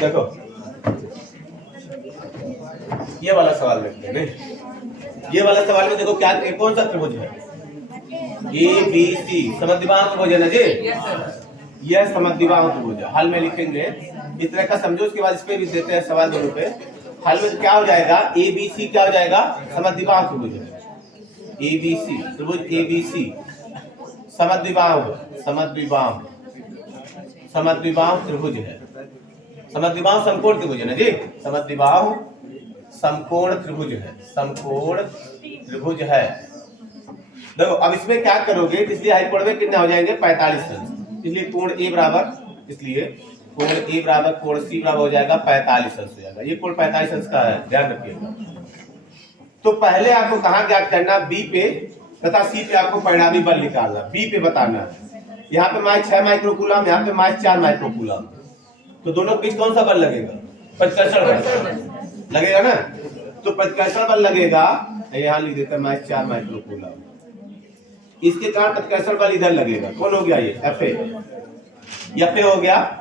देखो ये वाला सवाल देखते हैं नहीं, ये वाला सवाल में देखो क्या कौन सा त्रिभुज है, ए बी सी समद्विबाहु त्रिभुज है ना जी, यह समद्विबाहु त्रिभुज है। हल में लिखेंगे इस तरह का समझो, उसके बाद इस पे भी देते हैं सवाल दोनों पे। हल में क्या हो जाएगा, ए बी सी क्या हो जाएगा, समद्विबाहु त्रिभुज है। ए बी सी त्रिभुज ए बी सी समद्विबाहु समद्विबाहु त्रिभुज है। समद्विबाहु समकोण त्रिभुज है ना जी, समद्विबाहु समकोण त्रिभुज है, समकोण त्रिभुज है। देखो अब इसमें क्या करोगे, इसलिए हाइपोटेनस कितने हो जाएंगे 45 अंश, इसलिए कोण ए बराबर, इसलिए कोण ए बराबर कोण सी बराबर हो जाएगा 45 अंश हो जाएगा। ये कोण 45 अंश का है, ध्यान रखिएगा। तो पहले आपको कहाँ ज्ञात करना, बी पे तथा सी पे आपको परिणामी बल निकालना, बी पे बताना है। यहाँ पे माइनस 6 माइक्रोकूलम, यहाँ पे माइनस 4 माइक्रोकूलम, तो दोनों के बीच कौन सा बल लगेगा, प्रतिकर्षण बल लगेगा ना। तो प्रतिकर्षण बल लगेगा, यहाँ लिख देते हैं माइनस 4 माइक्रोकूलम, इसके कारण प्रतिकर्षण बल इधर लगेगा, कौन हो गया ये एफ ए हो गया।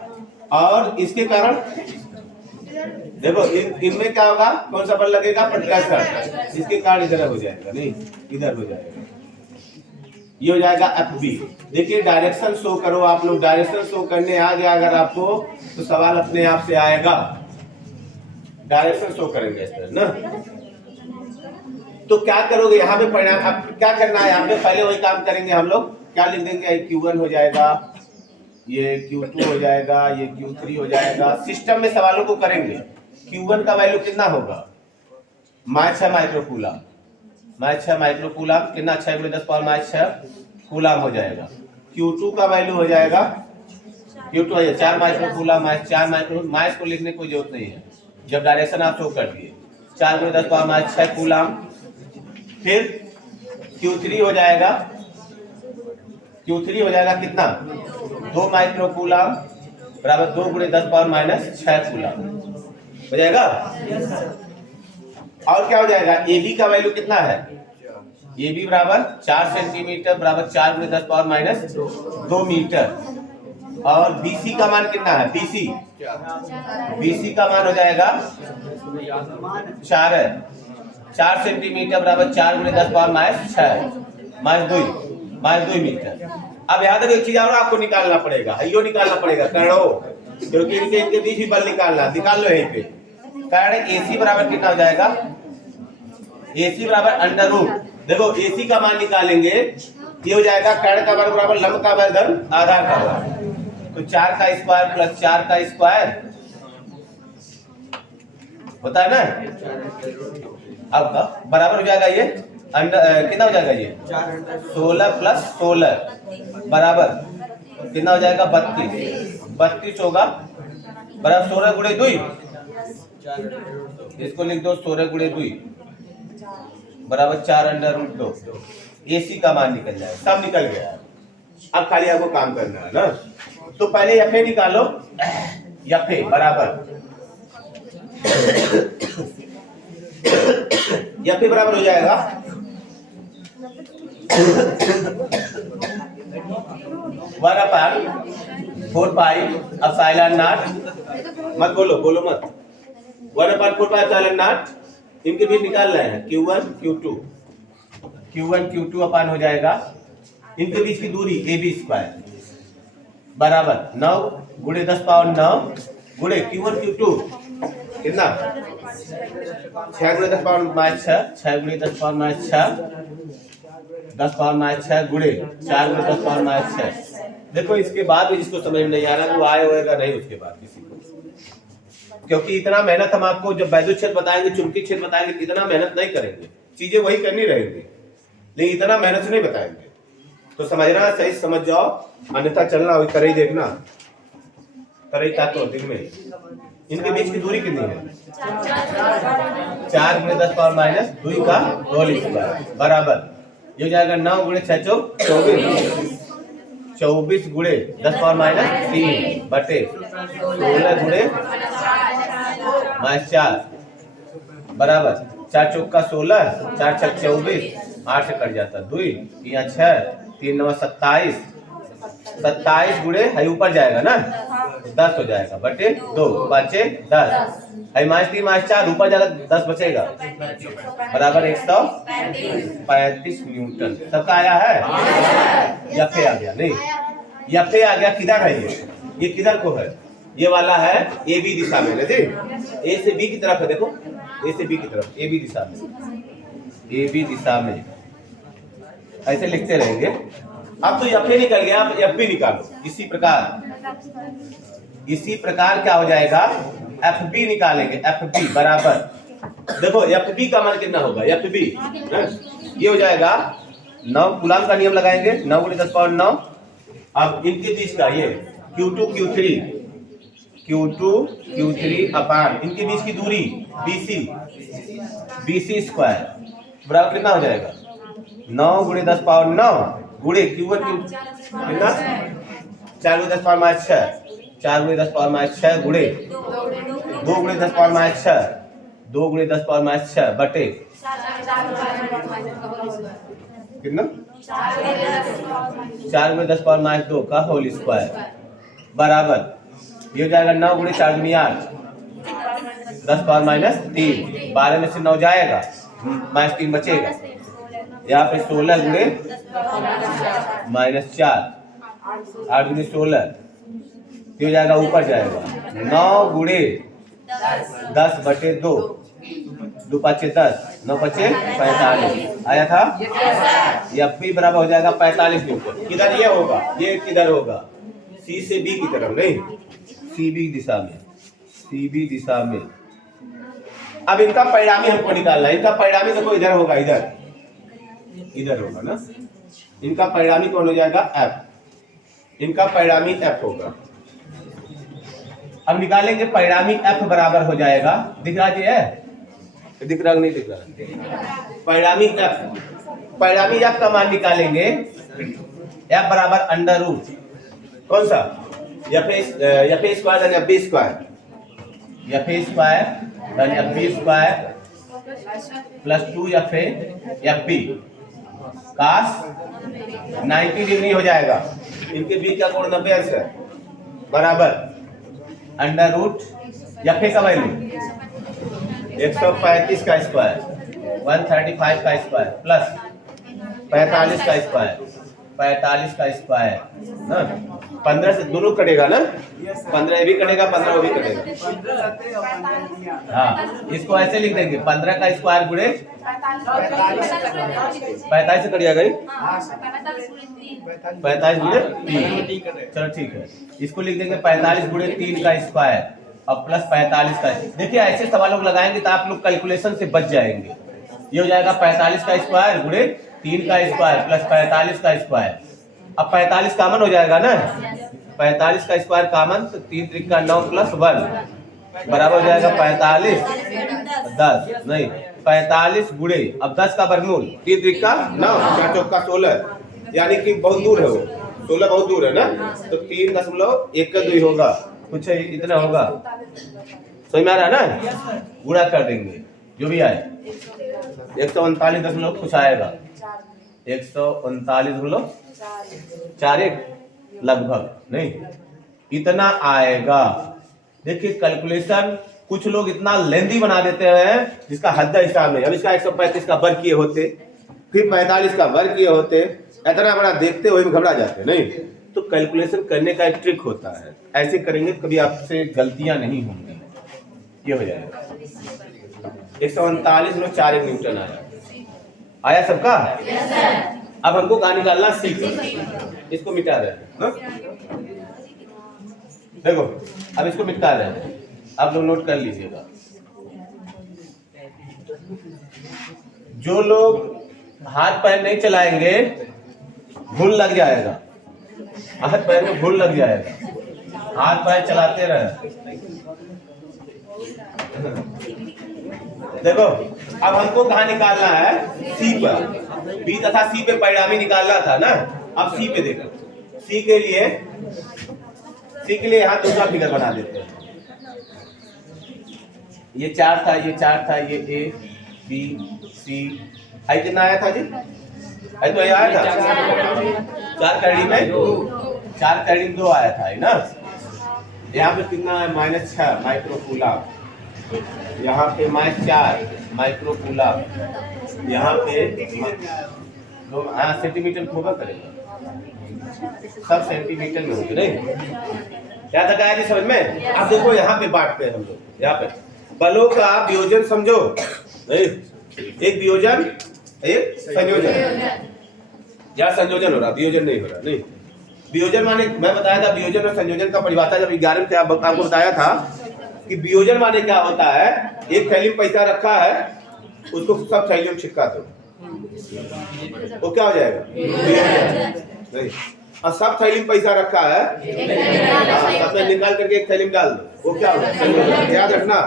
और इसके कारण देखो इनमें क्या होगा, कौन सा बल लगेगा, प्रतिकर्षण, इसके कारण इधर हो जाएगा, नहीं इधर हो जाएगा, ये हो जाएगा एफ बी। देखिए डायरेक्शन शो करो, आप लोग डायरेक्शन शो करने आ गया अगर आपको तो सवाल अपने आप से आएगा, डायरेक्शन शो करेंगे इस तरह ना। तो क्या करोगे यहाँ पे परिणाम, अब क्या करना है यहाँ पे, पहले वही काम करेंगे हम लोग, क्या लिख देंगे, Q1 हो जाएगा, ये Q2 हो जाएगा, ये Q3 हो जाएगा। सिस्टम में सवालों को करेंगे। Q1 का वैल्यू कितना होगा, -6 माइक्रोकूलम, -6 माइक्रोकूलम कितना, 6 × 10⁻⁶ कूलम हो जाएगा। Q2 का वैल्यू हो जाएगा, Q2 है 4 माइक्रोकूलम, -4 माइक्रोकूलम, माइनस को लिखने की कोई जरूरत नहीं है, जब डायरेक्शन आप शो कर दिए, 4 × 10⁻⁶ कूलम। फिर Q3 हो जाएगा, Q3 हो जाएगा कितना, 2 माइक्रोकूलम बराबर 2 × 10⁻⁶ कूलम हो जाएगा। और क्या हो जाएगा, AB का वैल्यू कितना है, AB बराबर 4 सेंटीमीटर बराबर 4 × 10⁻² मीटर। और BC का मान कितना है, BC का मान हो जाएगा 4 है, 4 सेंटीमीटर बराबर 4 × 10⁻⁶ -2 मीटर। अब यहाँ तक एक चीज और आपको निकालना पड़ेगा, यो निकालना पड़ेगा कर्ण, क्योंकि इनके बीच भी बल निकालना, निकाल लो यहीं पे। कर्ण AC बराबर कितना हो जाएगा, AC बराबर √, देखो AC का मान निकालेंगे, ये हो जाएगा कर्ण का वर्ग बराबर लंब का वर्ग धन आधार का वर्ग, तो 4 का स्क्वायर प्लस 4 का स्क्वायर होता है ना, अब बराबर हो जाएगा ये कितना हो जाएगा, ये 16 + 16 बराबर कितना हो जाएगा, 32 होगा, बराबर 16 × 2, इसको लिख दो 16 × 2 बराबर 4√2। AC का मान निकल जाएगा, सब निकल गया। अब खाली आपको काम करना है ना, तो पहले FA निकालो, FA बराबर FA बराबर हो जाएगा 1/4πε0, मत बोलो मत, 1/4πε0, इनके बीच निकाल रहे हैं Q1 Q2 अपान हो जाएगा, इनके बीच की दूरी AB² बराबर 9 × 10⁻9 गुणे Q1 Q2 कितना, 6 × 10⁻⁶ गुणे 4 × 10⁻⁶। देखो इसके बाद भी जिसको समझ में नहीं आ रहा वो आए होएगा नहीं उसके बाद किसी को, क्योंकि इतना मेहनत हम आपको जब वैद्युत क्षेत्र बताएंगे, चुंबकीय क्षेत्र बताएंगे, इतना मेहनत नहीं करेंगे, चीजें वही करनी रहेंगी, लेकिन इतना मेहनत से नहीं बताएंगे। तो समझना सही समझ जाओ, अन्यथा चलना वही करे ही देखना, करे क्या तो दिन में। इनके बीच की दूरी कितनी है, 4 × 10⁻⁻² का होल स्क्वायर बराबर, ये हो जाएगा 9 × 6 = 24, 24 × 10⁻³ बटे 16 × -4 बराबर 4 × 16, 4 × 6 = 24, 8 से कट जाता 2, यहाँ 6, 3 × 9 = 27, 27 गुणे है ऊपर जाएगा ना, 10 हो जाएगा बटे 2 बचे 10 है -3 -4 ऊपर जाएगा 10 बचेगा बराबर 135 न्यूटन। सबका आया है? यफे आ गया नहीं, यफे आ गया। किधर है ये किधर को है? ये वाला है ए बी दिशा में ना जी, ए से बी की तरफ है। देखो ए से बी की तरफ, ए बी दिशा में, ए बी दिशा में ऐसे लिखते रहेंगे। अब तो एफ निकल गया, अब एफ बी निकालो। इसी प्रकार क्या हो जाएगा, एफ बी निकालेंगे। एफ बी बराबर, देखो एफ बी का मान कितना होगा, एफ बी ये हो जाएगा 9, कूलाम का नियम लगाएंगे, 9 × 10⁹। अब इनके बीच का ये Q2 Q3 अपान इनके बीच की दूरी BC स्क्वायर बराबर कितना हो जाएगा, 9 × 10⁹ गुणे Q1 कितना 4 × 10⁻6, 4 × 10⁻6 गुणे 2 × 10⁻6, 2 × 10⁻6 बटे कितना 4 × 10⁻2 का होल स्क्वायर बराबर ये हो जाएगा 9 × 4 × 8 10⁻³ 12 में से 9 जाएगा, -3 बचेगा। यहाँ पे 16 गुणे -4 8 गुणे 16 हो जाएगा, ऊपर जाएगा 9 गुणे 10 बटे 2 2 5 10 9 5 45 आया था। एफ बी बराबर हो जाएगा 45 न्यूटन। किधर ये होगा, ये किधर होगा, सी से बी की तरफ नहीं, सी बी दिशा में, सी बी दिशा में। अब इनका परिणामी हमको निकालना है। इनका परिणामी देखो इधर होगा, इधर होगा ना। इनका परिणामी कौन हो जाएगा, एफ। इनका परिणामी एफ होगा। अब निकालेंगे परिणामी एफ बराबर हो जाएगा, दिख रहा जी है, दिख रहा नहीं दिख रहा, परिणामी एफ का मान निकालेंगे। एफ बराबर अंडर रूट कौन सा, एफ स्क्वायर धन F B square, F square धन F B square plus 2 F B cos 90 degree हो जाएगा। इनके बीच का कोण 90 अंश है बराबर अंडर रूट एफ का वैल्यू 135 का स्क्वायर 135 का स्क्वायर प्लस 45 का स्क्वायर 45 का स्क्वायर ना, 15 से दोनों कटेगा ना, 15 ये भी कटेगा 15 वो भी कटेगा। हाँ इसको ऐसे लिख देंगे 15 का स्क्वायर गुणे 45 से कट जाएगा, 45 गुणे 3, चलो ठीक है। इसको लिख देंगे 45 गुणे 3 का स्क्वायर और प्लस 45 का। देखिए ऐसे सवाल लोग लगाएंगे तो आप लोग कैलकुलेशन से बच जाएंगे। ये हो जाएगा 45 का स्क्वायर गुणे 3 का स्क्वायर प्लस 45 का स्क्वायर। अब 45 कॉमन हो जाएगा ना, 45 का स्क्वायर कॉमन तो 3 × 3 = 9 + 1 बराबर हो जाएगा 45 10 नहीं 45 गुणे अब 10 का वर्गमूल 3 × 3 = 9 4 × 4 = 16 यानी कि बहुत दूर है वो 16 बहुत दूर है ना, तो 3.12 होगा, कुछ इतना होगा। समझ में आ रहा है ना, गुणा कर देंगे जो भी आए 139 कुछ आएगा 139 लगभग नहीं इतना आएगा। देखिए कैलकुलेशन कुछ लोग इतना लेंदी बना देते हैं जिसका हद हिसाब नहीं। अब इसका 135 का वर्ग किए होते, फिर 45 का वर्ग किए होते, इतना बड़ा देखते हुए घबरा जाते नहीं। तो कैलकुलेशन करने का एक ट्रिक होता है, ऐसे करेंगे तो कभी आपसे गलतियां नहीं होंगी। ये हो जाएगा 139 न्यूटन आया सबका। अब हमको कहाँ निकालना, सी का। इसको मिटा रहे हैं, देखो अब इसको मिटा रहे हैं, आप लोग नोट कर लीजिएगा। जो लोग हाथ पैर नहीं चलाएंगे भूल लग जाएगा, हाथ पैर में भूल लग जाएगा, हाथ पैर चलाते रहे। देखो अब हमको कहाँ निकालना है, सी पर। बी तथा सी पे परिणामी निकालना था ना, अब सी पे देखो। सी के लिए यहाँ दूसरा फिगर बना देते हैं। ये 4 था, ये 4 था, ये ए बी सी आई कितना आया था जी, आई तो ये आया था 4 कड़ी में 4 कैडिंग 2 आया था, है ना। यहाँ पे कितना है, -6 माइक्रोकूलम। यहाँ पे -4 माइक्रोकूलम। यहाँ पे हाँ सेंटीमीटर होगा करेगा, सब सेंटीमीटर में होगी नहीं। क्या तक आया जी समझ में। अब देखो यहाँ पे बांटते हैं हम लोग, यहाँ पे बलों का वियोजन समझो नहीं, एक वियोजन एक संयोजन, या संयोजन हो रहा, वियोजन नहीं हो रहा। नहीं, वियोजन माने मैं बताया था, वियोजन और संयोजन का परिभाषा जब 11वीं में आपको बताया था कि वियोजन माने क्या होता है, एक थैली में पैसा रखा है, उसको सब थैलियों में छिटका दो, वो क्या हो जाएगा, नहीं। और सब थैली में पैसा रखा है, सब में निकाल करके एक थैली में डाल दो, वो क्या होगा, संयोजन। याद रखना,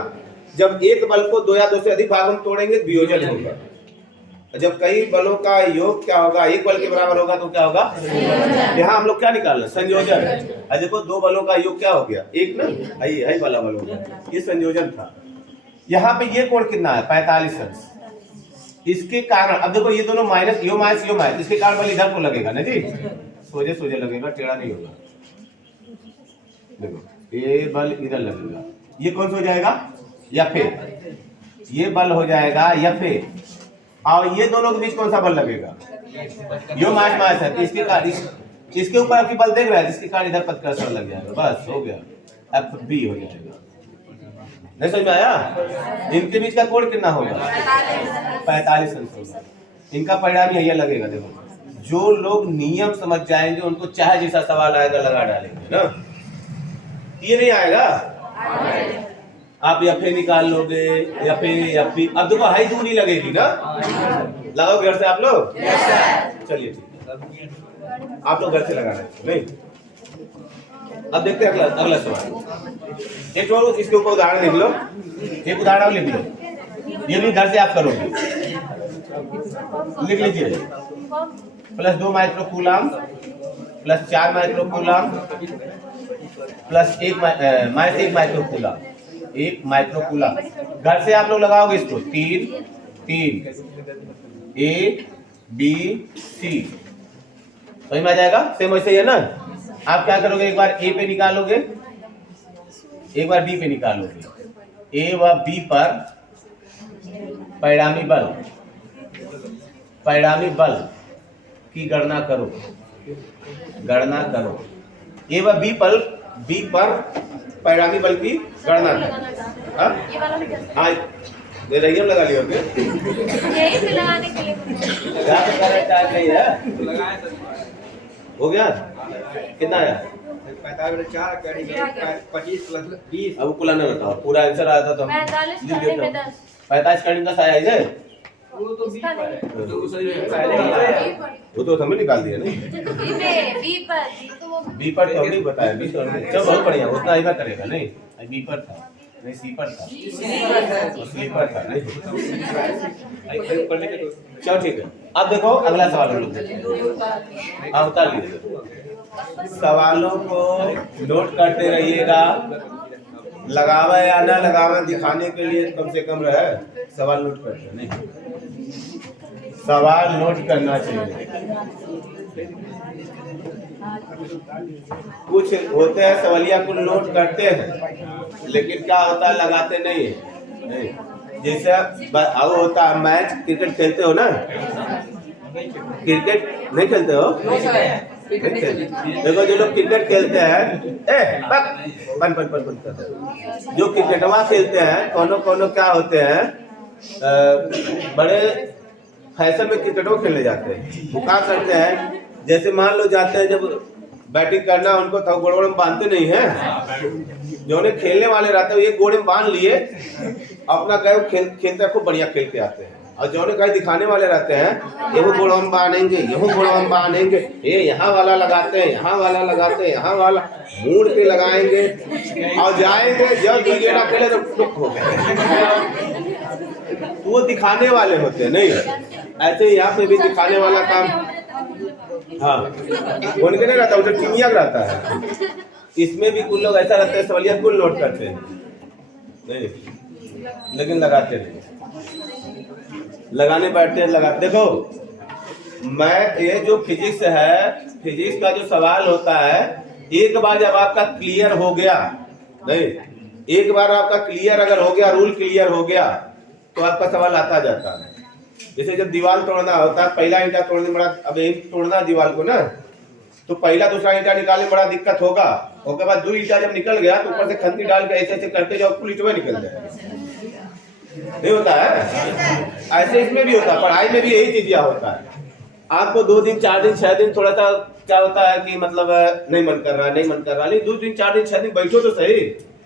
जब एक बल को 2 या 2 से अधिक भागों में तोड़ेंगे वियोजन होगा। जब कई बलों का योग क्या होगा, एक बल के बराबर होगा तो क्या होगा, यहाँ हम लोग क्या निकालना, संयोजन। अब देखो 2 बलों का योग क्या हो गया, एक ना, यही वाला बल हो गया, ये संयोजन था। यहाँ पे ये कोण कितना है, 45 अंश। इसके कारण अब देखो ये दोनों माइनस, यो माइनस यो माइनस, इसके कारण बल इधर को लगेगा ना जी, सोजे सोजे लगेगा, टेढ़ा नहीं होगा। देखो ये बल इधर लगेगा, ये कौन सा हो जाएगा, F, ये बल हो जाएगा F। और ये दोनों के बीच कौन सा बल लगेगा, यो माइनस माइनस है, इसके कारण इसके ऊपर आपकी बल देख रहा है, जिसके कारण इधर पद का असर लग जाएगा, बस हो गया, FB हो जाएगा। नहीं समझ में आया। इनके बीच का कोण कितना होगा, 45 अंश होगा। इनका परिणाम यही लगेगा। देखो जो लोग नियम समझ जाएंगे उनको चाहे जैसा सवाल आएगा लगा डालेंगे ना, ये नहीं आएगा। आप F निकाल लोगे, F। अब देखो हाई दूरी लगेगी ना, लगाओ घर से आप लोग, चलिए ठीक है, आप लोग घर से लगा रहे नहीं। अब देखते हैं अगला सवाल। एक और इसके ऊपर उदाहरण लिख लो, एक उदाहरण लिख लो, ये भी घर से आप करोगे, लिख लीजिए। +2 माइक्रोकूलम +4 माइक्रोकूलम +1 माइक्रोकूलम, 1 माइक्रोकूलम। घर से आप लोग लगाओगे इसको, 3 A B C, समझ में आ जाएगा। सेम वैसे ही है ना। आप क्या करोगे, एक बार A पे निकालोगे, एक बार B पे निकालोगे। A व B पर परिणामी बल की गणना करो, A व B पर परिणामी बल की गणना करो। हाँ दे रही हम लगा लियो, यही से लगाने के लिए नहीं है, हो गया कितना आया, 25 + 20। अब कुल ना बताओ, पूरा आंसर आया था तो 45 करीब 10 आया इधर, वो तो हमें निकाल दिया नहीं, बी पर तो नहीं बताया, बी तो चलो बहुत बढ़िया, उतना इधर करेगा नहीं, बी पर था नहीं, सी पर था, स्लीपर था नहीं, चलो ठीक है। अब देखो अगला सवाल हम लोग हाँ उतार लीजिए, सवालों को नोट करते रहिएगा, लगावा या ना लगावा दिखाने के लिए कम से कम रहे, सवाल नोट करते नहीं, सवाल नोट करना चाहिए। कुछ होते हैं सवालिया को नोट करते हैं, लेकिन क्या होता है लगाते नहीं है। जैसे अब होता है मैच, क्रिकेट खेलते हो ना, क्रिकेट नहीं खेलते हो, देखो जो लोग क्रिकेट खेलते हैं, जो क्रिकेटवा खेलते हैं कोनो क्या होते हैं, बड़े फैशन में क्रिकेटो खेलने जाते हैं। वो क्या करते हैं, जैसे मान लो जाते हैं, जब बैटिंग करना उनको तो गोड़े में बांधते नहीं है, जो उन्हें खेलने वाले रहते हैं ये गोड़े में बांध लिए, अपना गए खेलते खूब बढ़िया खेल के आते हैं। और जो उन्हें कहीं दिखाने वाले रहते हैं, ये वो गोड़ों में बांधेंगे, ये वो गोड़ों में बांधेंगे, ये यहाँ वाला लगाते हैं, यहाँ वाला लगाते हैं, यहाँ वाला मूड पे लगाएंगे और जाएंगे, जब भी ना खेले तो टुक हो गए। तो वो दिखाने वाले होते हैं नहीं, ऐसे यहाँ पे भी दिखाने वाला काम हाँ उनके नहीं रहता, उधर टीमिया रहता है। इसमें भी कुछ लोग ऐसा रहते हैं, सवालिया कुल नोट करते हैं नहीं, लेकिन लगाते नहीं, लगाने बैठते हैं लगाते। देखो मैं ये जो फिजिक्स है, फिजिक्स का जो सवाल होता है एक बार जब आपका क्लियर हो गया, नहीं, एक बार आपका क्लियर अगर हो गया, रूल क्लियर हो गया, तो आपका सवाल आता जाता है। जैसे जब दीवार तोड़ना होता है, पहला ईंटा तोड़ने में बड़ा, अब एक तोड़ना दीवार को ना, तो पहला दूसरा ईंटा निकालने में बड़ा दिक्कत होगा। उसके बाद 2 ईंटा जब निकल गया तो ऊपर से खंती डाल के ऐसे ऐसे करते जाओ, कुल ईंटवा निकल जाएगा। नहीं होता है ऐसे? इसमें भी होता है, पढ़ाई में भी यही चीज होता है। आपको 2 दिन 4 दिन 6 दिन थोड़ा सा क्या होता है कि मतलब नहीं मन कर रहा, नहीं मन कर रहा, लेकिन 2 दिन 4 दिन 6 दिन बैठो तो सही,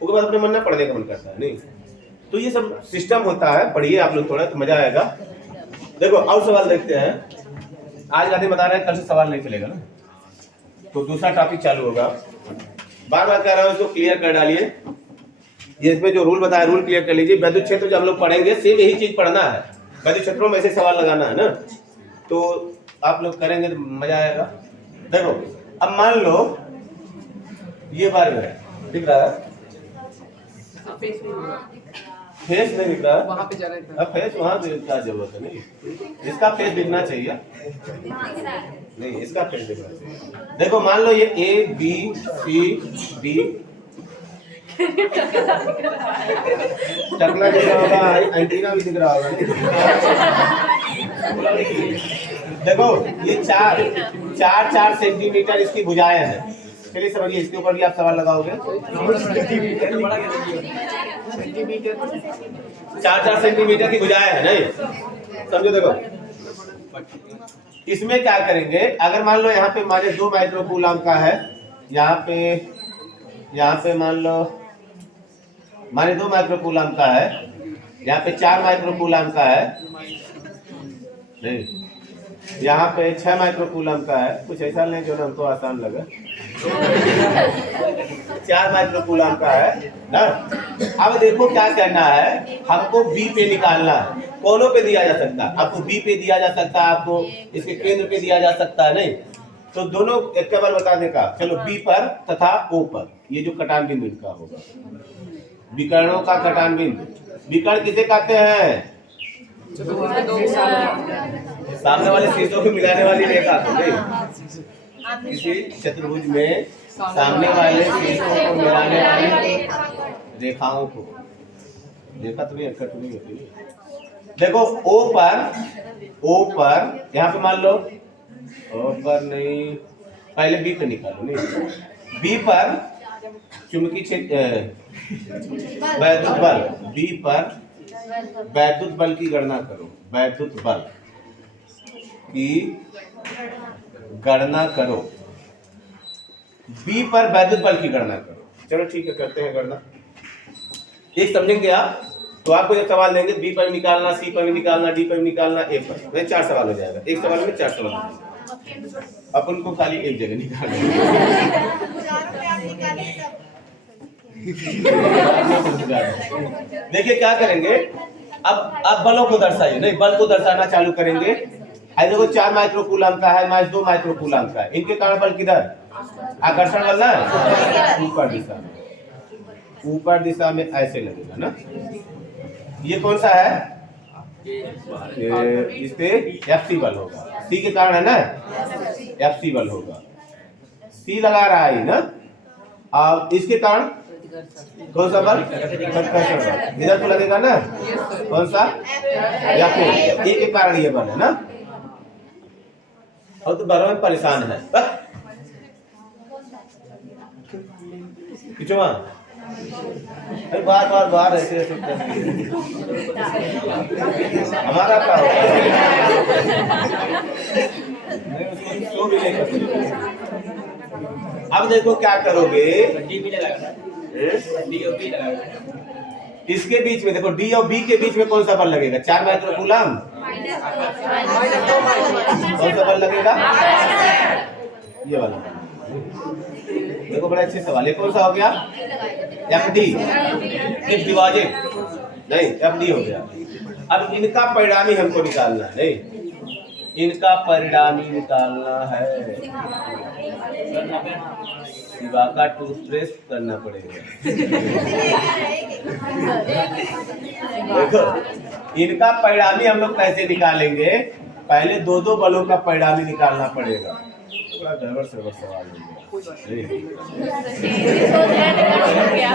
उसके बाद अपने मन में पढ़ने का मन करता है। नहीं, तो ये सब सिस्टम होता है। पढ़िए आप लोग थोड़ा, तो मजा आएगा। देखो और सवाल देखते हैं। आज गांधी बता रहे हैं, कल से सवाल नहीं चलेगा ना, तो दूसरा टॉपिक चालू होगा। बार बार कह रहा हूं, इसको क्लियर कर डालिए। ये इसमें जो रूल बताया, रूल क्लियर कर लीजिए। वैद्युत क्षेत्र जब हम लोग पढ़ेंगे, सेम यही चीज पढ़ना है। वैद्युत क्षेत्रों में ऐसे सवाल लगाना है ना, तो आप लोग करेंगे तो मजा आएगा। देखो अब मान लो ये बार है, दिख रहा है? फेस नहीं दिख रहा है, वहां पे जा रहा है। अब फेस वहां क्या जरूरत है? नहीं, इसका फेस दिखना चाहिए। नहीं, इसका फेस दिखना चाहिए। देखो मान लो ये ए बी सी डी, टकला दिख रहा होगा, एंटीना भी दिख रहा होगा। देखो ये 4 सेंटीमीटर इसकी भुजाएं हैं। चलिए समझिए, इसके ऊपर भी आप सवाल लगाओगे। 4 सेंटीमीटर की भुजाएं है, नहीं समझो। देखो इसमें क्या करेंगे, अगर मान लो यहाँ पे हमारे 2 माइक्रोकूलम का है, यहाँ पे मान लो हमारे 2 माइक्रोकूलम का है, यहाँ पे 4 माइक्रोकूलम का है, नहीं, यहाँ पे 6 माइक्रोकूलम का है। कुछ ऐसा नहीं जो हमको आसान लगे। 4 माइक्रोकूलम का है ना। अब देखो क्या करना है, हमको बी पे निकालना है। कोनों पे दिया जा सकता है, आपको बी पे दिया जा सकता है, आपको इसके केंद्र पे दिया जा सकता है। नहीं तो दोनों एक बार बताने का। चलो बी पर तथा ओ पर, ये जो कटान बिंदु इनका होगा, विकर्णों का कटान बिंदु। विकर्ण किसे कहते हैं? सामने वाले शीर्षों को मिलाने वाली रेखा को। नहीं, किसी चतुर्भुज में सामने वाले शीर्षों को मिलाने वाली रेखाओं को। रेखा तो नहीं, कट नहीं होती। देखो ओ पर यहाँ पे मान लो, ओ पर नहीं, पहले बी पे निकालो। नहीं, बी पर चुंबकीय क्षेत्र वैद्युत बल, बी पर वैद्युत बल की गणना करो। वैद्युत बल की गणना करो, बी पर वैद्युत बल की गणना करो। चलो ठीक है, करते हैं गणना। एक समझेंगे आप, तो आपको जब सवाल देंगे बी पर निकालना, सी पर निकालना, डी पर निकालना, ए पर, नहीं 4 सवाल हो जाएगा। एक सवाल में 4 सवाल हो जाएगा। अपन को खाली एक जगह निकालना। देखिए क्या करेंगे, अब बलों को दर्शाइए। नहीं, बल को दर्शाना चालू करेंगे। देखो 4 माइक्रोकूलम का है, माइनस 2 माइक्रोकूलम का है। इनके कारण बल किधर? आकर्षण बल ना, ऊपर दिशा में। ऊपर दिशा में ऐसे लगेगा ना। ये कौन सा है? इस पे एफसी बल होगा। सी के कारण है ना, एफसी बल होगा। सी लगा रहा है ना। अब इसके कारण कौन सा बल? इधर तो लगेगा ना, कौन सा? ए के कारण ये बल है ना। और तो बार में परेशान है बार ऐसे हमारा क्या होगा? अब देखो क्या करोगे, इसके बीच में देखो, डी और बी के बीच में कौन सा बल लगेगा? 4 माइक्रोकूलम। कौन सा बल लगेगा? ये वाला। देखो बड़ा अच्छे सवाल है। कौन सा हो गया? F D. डिवाजिट नहीं, एफ डी हो गया। अब इनका परिणामी हमको निकालना है। नहीं, इनका परिणामी निकालना है। शिवा का टूथब्रश करना पड़ेगा। देखो इनका परिणामी हम लोग कैसे निकालेंगे? पहले 2-2 बलों का परिणामी निकालना पड़ेगा। थोड़ा ड्राइवर से सवाल हो गया। तेरी सोच ऐड कर गया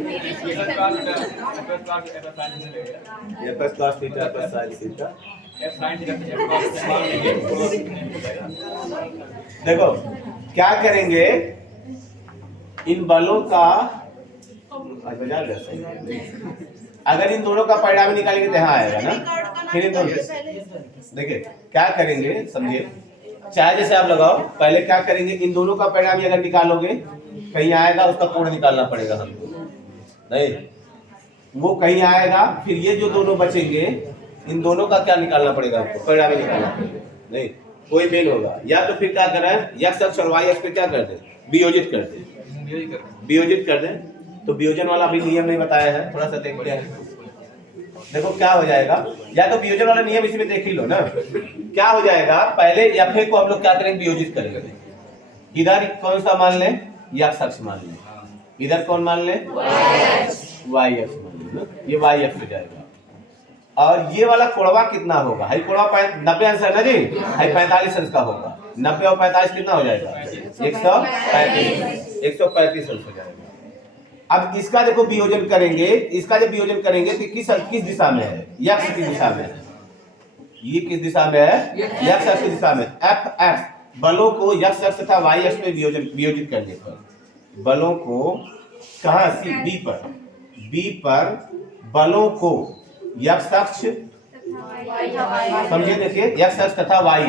तेरी सोच F cos theta plus sin theta. देखो क्या करेंगे, इन बलों का अगर इन दोनों का परिणाम निकालेंगे तो यहाँ आएगा ना। फिर इन दोनों देखिए क्या करेंगे, समझिए, चाहे जैसे आप लगाओ, पहले क्या करेंगे, इन दोनों का परिणाम अगर निकालोगे कहीं आएगा, उसका कोण निकालना पड़ेगा हमको, नहीं वो कहीं आएगा, फिर ये जो दोनों बचेंगे इन दोनों का क्या निकालना पड़ेगा हमको, परिणाम निकालना पड़ेगा, नहीं कोई मेल होगा। या तो फिर क्या करें, x अक्ष और y अक्ष पे क्या कर दें, वियोजित कर दें, वियोजित कर दें। तो वियोजन वाला अभी नियम नहीं बताया है, थोड़ा सा देखते हैं। देखो क्या हो जाएगा, या तो वियोजन वाला नियम इसी में देख ही लो ना। क्या हो जाएगा, पहले f को हम लोग क्या करेंगे, वियोजित करेंगे। इधर कौन सा मान लें, x अक्ष मान लें, इधर कौन मान लें, y अक्ष मान लें, ये y अक्ष हो जाएगा। और ये वाला कोणवा कितना होगा, हाई कोणवा 90 अंश है ना जी, हाई 45 अंश का होगा। 90 और 45 कितना हो जाएगा, 135 अंश हो जाएगा। अब इसका देखो वियोजन करेंगे, इसका जब वियोजन करेंगे तो किस दिशा में है, x की दिशा में है। ये किस दिशा में है, x अक्ष की दिशा में। f बलों को x अक्ष तथा y अक्ष में वियोजित करने पर, बलों को कहां, b पर बलों को x अक्ष, समझिए, देखिए x अक्ष तथा y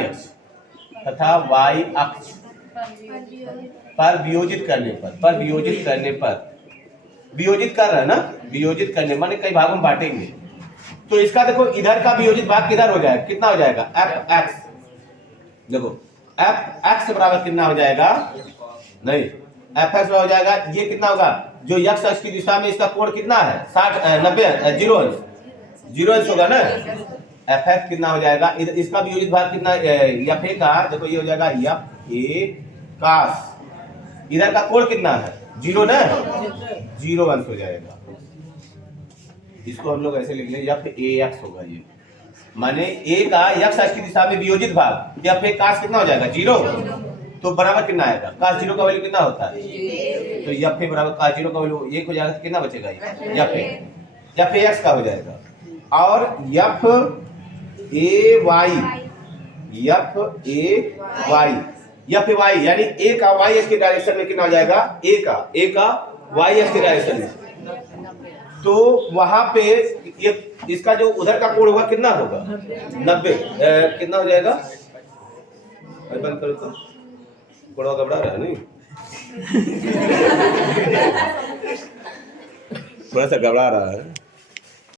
अक्ष पर वियोजित करने पर, वियोजित कर रहे हैं ना, वियोजित करने माने कई भागों में बांटेंगे। तो इसका देखो इधर का वियोजित भाग किधर हो जाएगा, कितना हो जाएगा, f(x), देखो f(x) बराबर कितना हो जाएगा, नहीं f(x) बराबर हो जाएगा, ये कितना होगा, जो x अक्ष की दिशा में इसका कोण कितना है, 90 जीरो अंश होगा ना। f(x) कितना हो जाएगा, इसका वियोजित भाग कितना, f(a) का देखो ये हो जाएगा f(a cos), इधर का कोण कितना है, 0 ना, 0 अंश हो जाएगा। इसको हम लोग ऐसे लिख लें, f(ax) होगा ये, माने a का x अक्ष की दिशा में वियोजित भाग f(a cos) कितना हो जाएगा, 0। तो बराबर कितना आएगा, cos 0 का वैल्यू कितना होता है, तो f(a) बराबर cos 0 का वैल्यू 1 हो जाएगा, तो कितना बचेगा, f(ax) का हो जाएगा। और f(ay) यानी a का y अक्ष के डायरेक्शन में कितना हो जाएगा, a का y अक्ष के डायरेक्शन में। तो वहां पे ये इसका जो उधर का कोण होगा कितना होगा, 90, कितना हो जाएगा, बंद करो तो कोण घबरा रहा है नहीं थोड़ा सा घबरा रहा है।